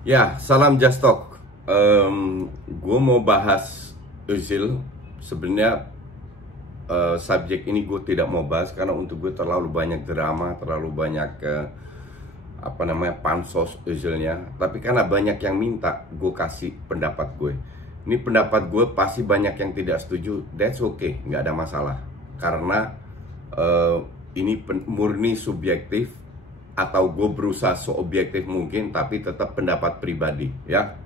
Ya, salam Just Talk. Gue mau bahas Özil. Sebenarnya subjek ini gue tidak mau bahas karena untuk gue terlalu banyak drama, terlalu banyak pansos Özilnya. Tapi karena banyak yang minta, gue kasih pendapat gue. Ini pendapat gue pasti banyak yang tidak setuju. That's okay, nggak ada masalah. Karena ini murni subjektif, atau gue berusaha seobjektif mungkin, tapi tetap pendapat pribadi ya.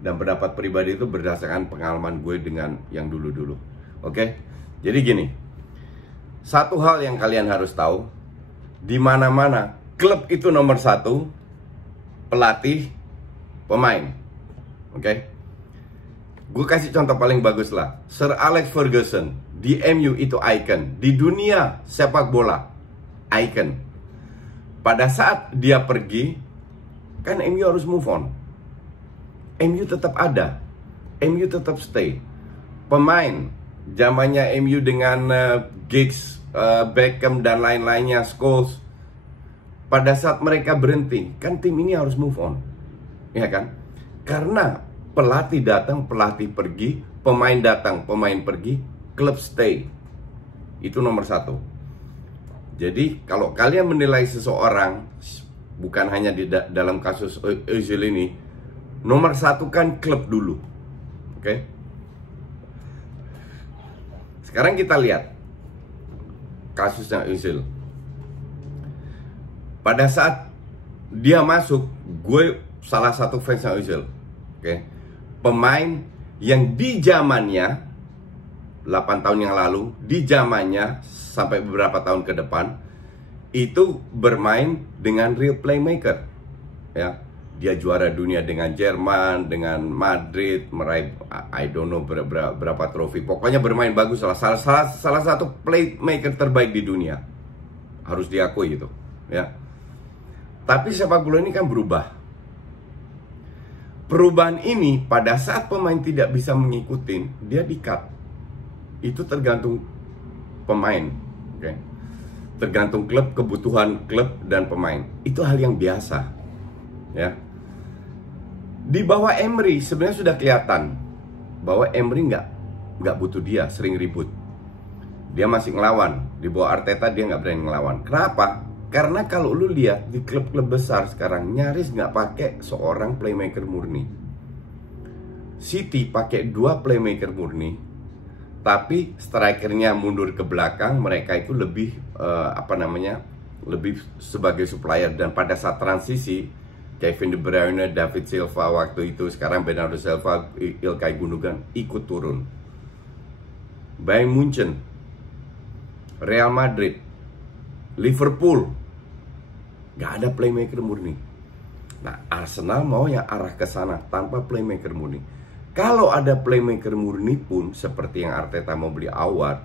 Dan pendapat pribadi itu berdasarkan pengalaman gue dengan yang dulu-dulu. Oke? Jadi gini, satu hal yang kalian harus tahu, di mana-mana klub itu nomor satu, pelatih, pemain. Oke? Gue kasih contoh paling bagus lah, Sir Alex Ferguson di MU itu icon, di dunia sepak bola icon. Pada saat dia pergi, kan MU harus move on. MU tetap ada, MU tetap stay. Pemain zamannya MU dengan Giggs, Beckham dan lain-lainnya, Scholes, pada saat mereka berhenti, kan tim ini harus move on, ya kan? Karena pelatih datang, pelatih pergi, pemain datang, pemain pergi, klub stay. Itu nomor satu. Jadi kalau kalian menilai seseorang, bukan hanya dalam kasus Özil ini, nomor satu kan klub dulu. Oke? Sekarang kita lihat kasusnya Özil. Pada saat dia masuk, gue salah satu fansnya Özil. Oke? Pemain yang di zamannya 8 tahun yang lalu, di zamannya sampai beberapa tahun ke depan, itu bermain dengan real playmaker. Ya, dia juara dunia dengan Jerman, dengan Madrid, meraih I don't know berapa trofi. Pokoknya bermain bagus, salah satu playmaker terbaik di dunia. Harus diakui itu, ya. Tapi sepak bola ini kan berubah. Perubahan ini pada saat pemain tidak bisa mengikuti, dia di-cut. Itu tergantung pemain, oke? Tergantung klub, kebutuhan klub dan pemain. Itu hal yang biasa, ya. Di bawah Emery sebenarnya sudah kelihatan bahwa Emery nggak butuh dia, sering ribut. Dia masih ngelawan. Di bawah Arteta dia nggak berani ngelawan. Kenapa? Karena kalau lu lihat di klub-klub besar sekarang nyaris nggak pakai seorang playmaker murni. City pakai 2 playmaker murni, tapi strikernya mundur ke belakang. Mereka itu lebih lebih sebagai supplier. Dan pada saat transisi, Kevin De Bruyne, David Silva waktu itu, sekarang Bernardo Silva, Ilkay Gundogan ikut turun. Bayern Munchen, Real Madrid, Liverpool, gak ada playmaker murni. Nah, Arsenal mau yang arah ke sana tanpa playmaker murni. Kalau ada playmaker murni pun, seperti yang Arteta mau beli Awar,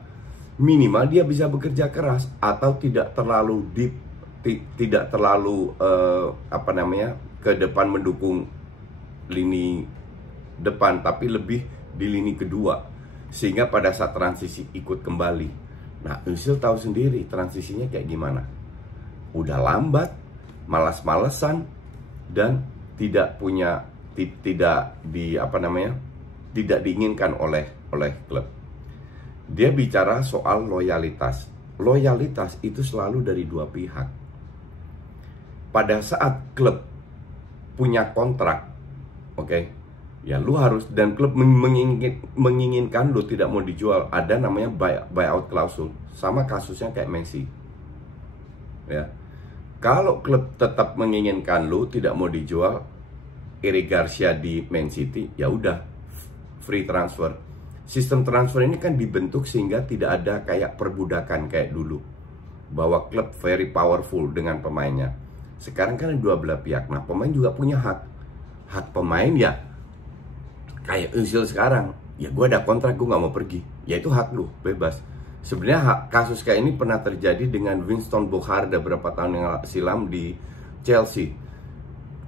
minimal dia bisa bekerja keras atau tidak terlalu deep, tidak terlalu ke depan mendukung lini depan, tapi lebih di lini kedua, sehingga pada saat transisi ikut kembali. Nah, Özil tahu sendiri transisinya kayak gimana. Udah lambat, malas-malesan, dan tidak diinginkan oleh klub. Dia bicara soal loyalitas. Loyalitas itu selalu dari dua pihak. Pada saat klub punya kontrak, oke, ya lu harus, dan klub menginginkan lu tidak mau dijual, ada namanya buyout klausul. Sama kasusnya kayak Messi, ya. Kalau klub tetap menginginkan lu tidak mau dijual, Eric Garcia di Man City, ya udah free transfer. Sistem transfer ini kan dibentuk sehingga tidak ada kayak perbudakan kayak dulu, bahwa klub very powerful dengan pemainnya. Sekarang kan ada dua belah pihak. Nah, pemain juga punya hak. Hak pemain ya kayak Özil sekarang, ya gue ada kontrak, gue nggak mau pergi, ya itu hak lu, bebas. Sebenarnya kasus kayak ini pernah terjadi dengan Winston Bogarde beberapa tahun yang silam di Chelsea.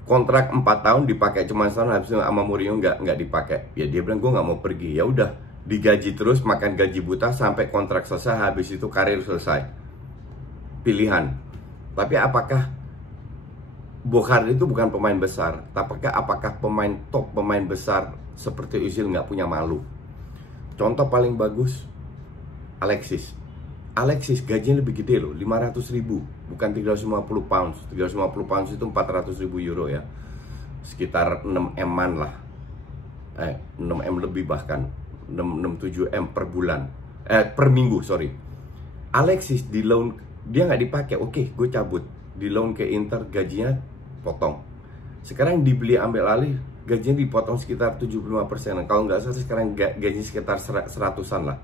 Kontrak 4 tahun dipakai cuma setahun, habis itu sama Mourinho nggak dipakai. Ya dia bilang gue nggak mau pergi. Ya udah, digaji terus, makan gaji buta sampai kontrak selesai, habis itu karir selesai. Pilihan. Tapi apakah Bogarde itu bukan pemain besar, tapi apakah pemain top, pemain besar seperti Özil nggak punya malu? Contoh paling bagus, Alexis. Alexis gajinya lebih gede loh, 500.000, bukan 350 pounds. 350 pounds itu 400.000 euro ya, sekitar 6 M-an lah, 6 M lebih bahkan, 6-7 M per bulan, per minggu, sorry. Alexis di loan, dia nggak dipakai, oke, gue cabut. Di loan ke Inter, gajinya potong. Sekarang dibeli ambil alih, gajinya dipotong sekitar 75%. Kalau nggak salah sekarang gajinya sekitar 100-an lah.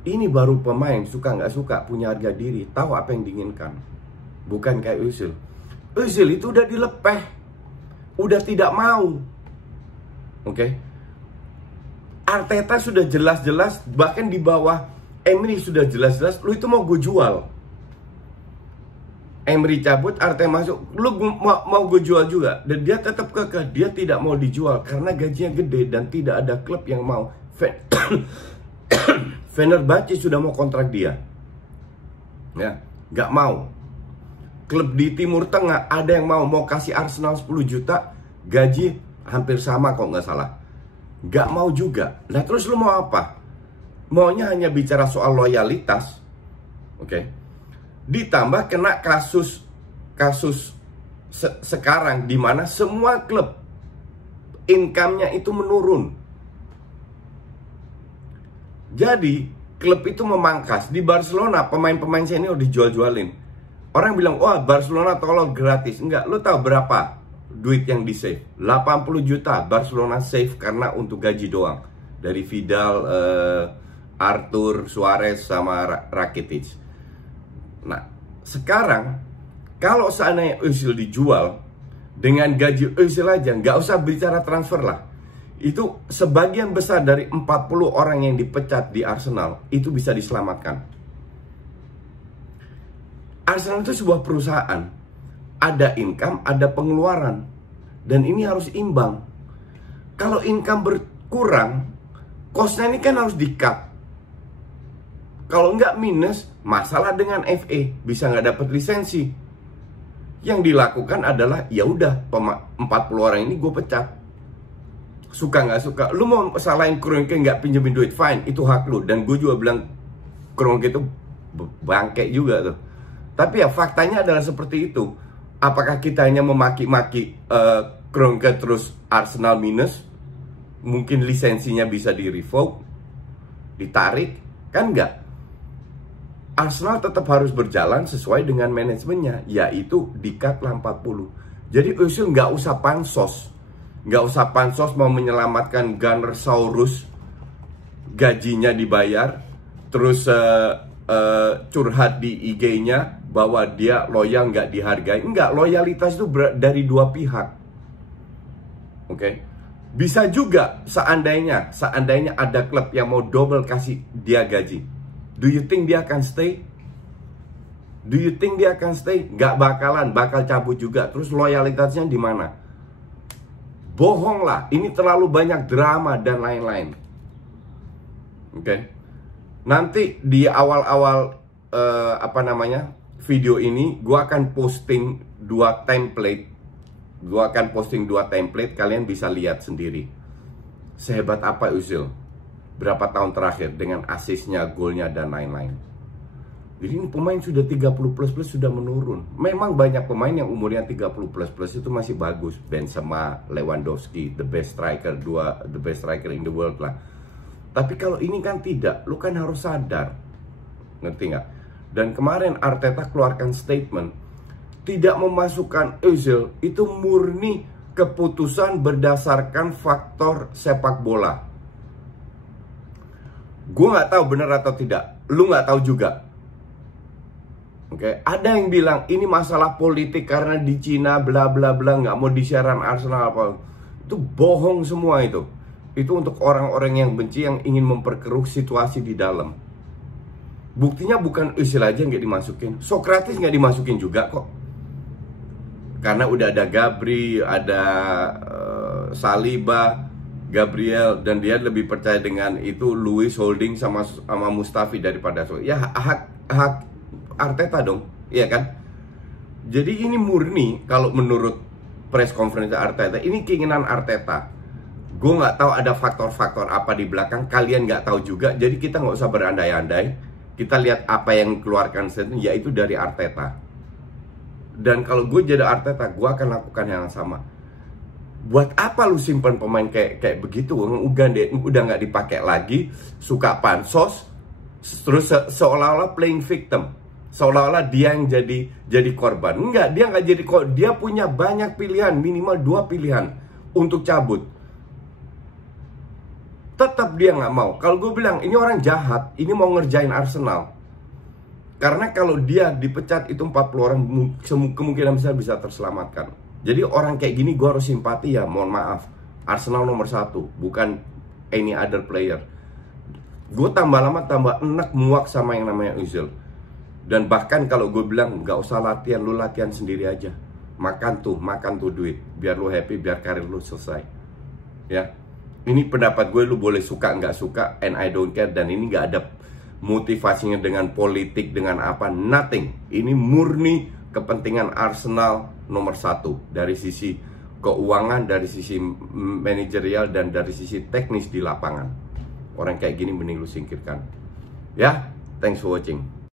Ini baru pemain, suka nggak suka, punya harga diri, tahu apa yang diinginkan. Bukan kayak Özil. Özil itu udah dilepeh, udah tidak mau. Oke. Arteta sudah jelas-jelas, bahkan di bawah Emery sudah jelas-jelas, lu itu mau gue jual. Emery cabut, Arteta masuk, lu mau gue jual juga. Dan dia tetap kekeh, dia tidak mau dijual karena gajinya gede dan tidak ada klub yang mau. Fenerbahce sudah mau kontrak dia, ya, nggak mau. Klub di Timur Tengah ada yang mau kasih Arsenal 10 juta, gaji hampir sama kok nggak salah, nggak mau juga. Nah terus lu mau apa? Maunya hanya bicara soal loyalitas, oke? Ditambah kena kasus sekarang di mana semua klub income-nya itu menurun. Jadi klub itu memangkas. Di Barcelona pemain-pemain senior dijual-jualin. Orang bilang, wah Barcelona tolong gratis. Enggak, lu tahu berapa duit yang di save? 80 juta Barcelona save karena untuk gaji doang. Dari Vidal, Arthur, Suarez, sama Rakitic. Nah, sekarang kalau seandainya Özil dijual, dengan gaji Özil aja, nggak usah bicara transfer lah, itu sebagian besar dari 40 orang yang dipecat di Arsenal itu bisa diselamatkan. Arsenal itu sebuah perusahaan, ada income, ada pengeluaran, dan ini harus imbang. Kalau income berkurang, cost-nya ini kan harus di-cut. Kalau nggak minus, masalah dengan FA, bisa nggak dapat lisensi. Yang dilakukan adalah, ya udah 40 orang ini gue pecat. Suka nggak suka, lu mau salahin Kroenke nggak pinjemin duit, fine, itu hak lu. Dan gue juga bilang Kroenke itu bangke juga tuh. Tapi ya faktanya adalah seperti itu. Apakah kita hanya memaki-maki Kroenke terus Arsenal minus? Mungkin lisensinya bisa di revoke, ditarik, kan nggak? Arsenal tetap harus berjalan sesuai dengan manajemennya, yaitu di-cut lah 40. Jadi Özil nggak usah pansos. Nggak usah pansos mau menyelamatkan Gunnersaurus, gajinya dibayar, terus curhat di IG-nya bahwa dia loyal nggak dihargai. Nggak, loyalitas itu dari dua pihak. Oke? Bisa juga seandainya ada klub yang mau double kasih dia gaji. Do you think dia akan stay? Do you think dia akan stay? Nggak bakalan, bakal cabut juga. Terus loyalitasnya di mana? Bohong lah, ini terlalu banyak drama dan lain-lain. Oke. Nanti di awal-awal video ini gue akan posting dua template. Kalian bisa lihat sendiri. Sehebat apa Özil berapa tahun terakhir dengan asisnya, golnya dan lain-lain. Jadi ini pemain sudah 30 plus sudah menurun. Memang banyak pemain yang umurnya 30 plus itu masih bagus. Benzema, Lewandowski, the best striker in the world lah. Tapi kalau ini kan tidak, lu kan harus sadar. Ngerti nggak? Dan kemarin Arteta keluarkan statement, tidak memasukkan Özil itu murni keputusan berdasarkan faktor sepak bola. Gue nggak tahu benar atau tidak. Lu nggak tahu juga. Oke, ada yang bilang ini masalah politik karena di Cina bla bla bla nggak mau disiaran Arsenal apa. Itu bohong semua itu. Itu untuk orang-orang yang benci, yang ingin memperkeruh situasi di dalam. Buktinya bukan Özil aja nggak dimasukin, Sokratis nggak dimasukin juga kok. Karena udah ada Gabri, ada Saliba, Gabriel, dan dia lebih percaya dengan itu Luis Holding sama Mustafi daripada ya hak Arteta dong, iya kan? Jadi ini murni, kalau menurut press conference Arteta, ini keinginan Arteta. Gue nggak tahu ada faktor-faktor apa di belakang, kalian nggak tahu juga. Jadi kita nggak usah berandai-andai. Kita lihat apa yang keluarkan statement, yaitu dari Arteta. Dan kalau gue jadi Arteta, gue akan lakukan yang sama. Buat apa lu simpan pemain kayak begitu? Udah nggak dipakai lagi, suka pansos, terus seolah-olah playing victim, seolah-olah dia yang jadi korban. Enggak, dia nggak jadi korban. Dia punya banyak pilihan, minimal 2 pilihan untuk cabut. Tetap dia nggak mau. Kalau gue bilang ini orang jahat, ini mau ngerjain Arsenal. Karena kalau dia dipecat itu 40 orang kemungkinan besar bisa terselamatkan. Jadi orang kayak gini gue harus simpati ya, mohon maaf. Arsenal nomor 1, bukan any other player. Gue tambah lama tambah enak muak sama yang namanya Özil. Dan bahkan kalau gue bilang nggak usah latihan, lu latihan sendiri aja. Makan tuh duit, biar lu happy, biar karir lu selesai. Ya, ini pendapat gue, lu boleh suka nggak suka, and I don't care. Dan ini nggak ada motivasinya dengan politik, dengan apa, nothing. Ini murni kepentingan Arsenal nomor 1 dari sisi keuangan, dari sisi manajerial, dan dari sisi teknis di lapangan. Orang kayak gini mending lu singkirkan. Ya, thanks for watching.